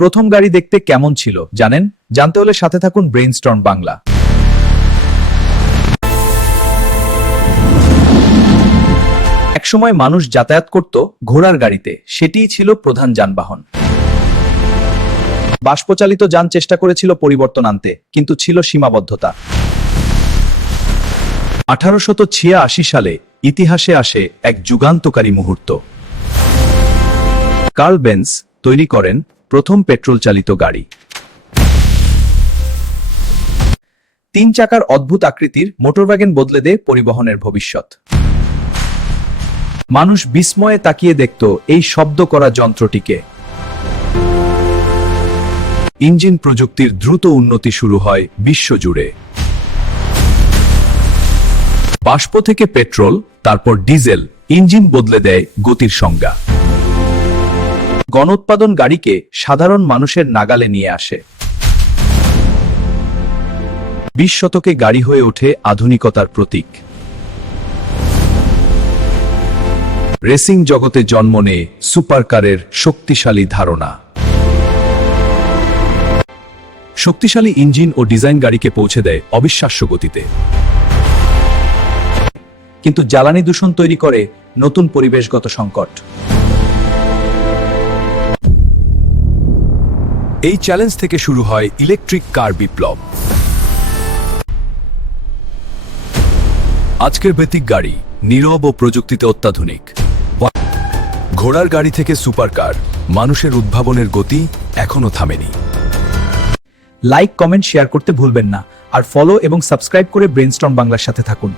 প্রথম গাড়ি দেখতে কেমন ছিল জানেন? জানতে হলে সাথে থাকুন ব্রেইনস্টর্ম বাংলা। একসময় মানুষ যাতায়াত করত ঘোড়ার গাড়িতে, সেটিই ছিল প্রধান যানবাহন। বাষ্পচালিত যান চেষ্টা করেছিল পরিবর্তন আনতে, কিন্তু ছিল সীমাবদ্ধতা। 1886 সালে ইতিহাসে আসে এক যুগান্তকারী মুহূর্ত। কার্ল বেন্জ তৈরি করেন প্রথম পেট্রোল চালিত গাড়ি। 3 চাকার অদ্ভুত আকৃতির মোটরওয়াগন বদলে দেয় পরিবহনের ভবিষ্যৎ। মানুষ বিস্ময়ে তাকিয়ে দেখত এই শব্দ করা যন্ত্রটিকে। ইঞ্জিন প্রযুক্তির দ্রুত উন্নতি শুরু হয় বিশ্বজুড়ে। বাষ্প থেকে পেট্রোল, তারপর ডিজেল, ইঞ্জিন বদলে দেয় গতির সংজ্ঞা। গণোৎপাদন গাড়িকে সাধারণ মানুষের নাগালে নিয়ে আসে। 20 শতকে গাড়ি হয়ে ওঠে আধুনিকতার প্রতীক। রেসিং জগতে জন্ম নেয় সুপারকারের শক্তিশালী ধারণা। শক্তিশালী ইঞ্জিন ও ডিজাইন গাড়িকে পৌঁছে দেয় অবিশ্বাস্য গতিতে। কিন্তু জ্বালানি দূষণ তৈরি করে নতুন পরিবেশগত সংকট। এই চ্যালেঞ্জ থেকে শুরু হয় ইলেকট্রিক কার বিপ্লব। আজকের বেতিক গাড়ি নীরব ও প্রযুক্তিতে অত্যাধুনিক। ঘোড়ার গাড়ি থেকে সুপারকার, মানুষের উদ্ভাবনের গতি এখনো থামেনি। লাইক, কমেন্ট, শেয়ার করতে ভুলবেন না, আর ফলো এবং সাবস্ক্রাইব করে ব্রেইনস্টর্ম বাংলার সাথে থাকুন।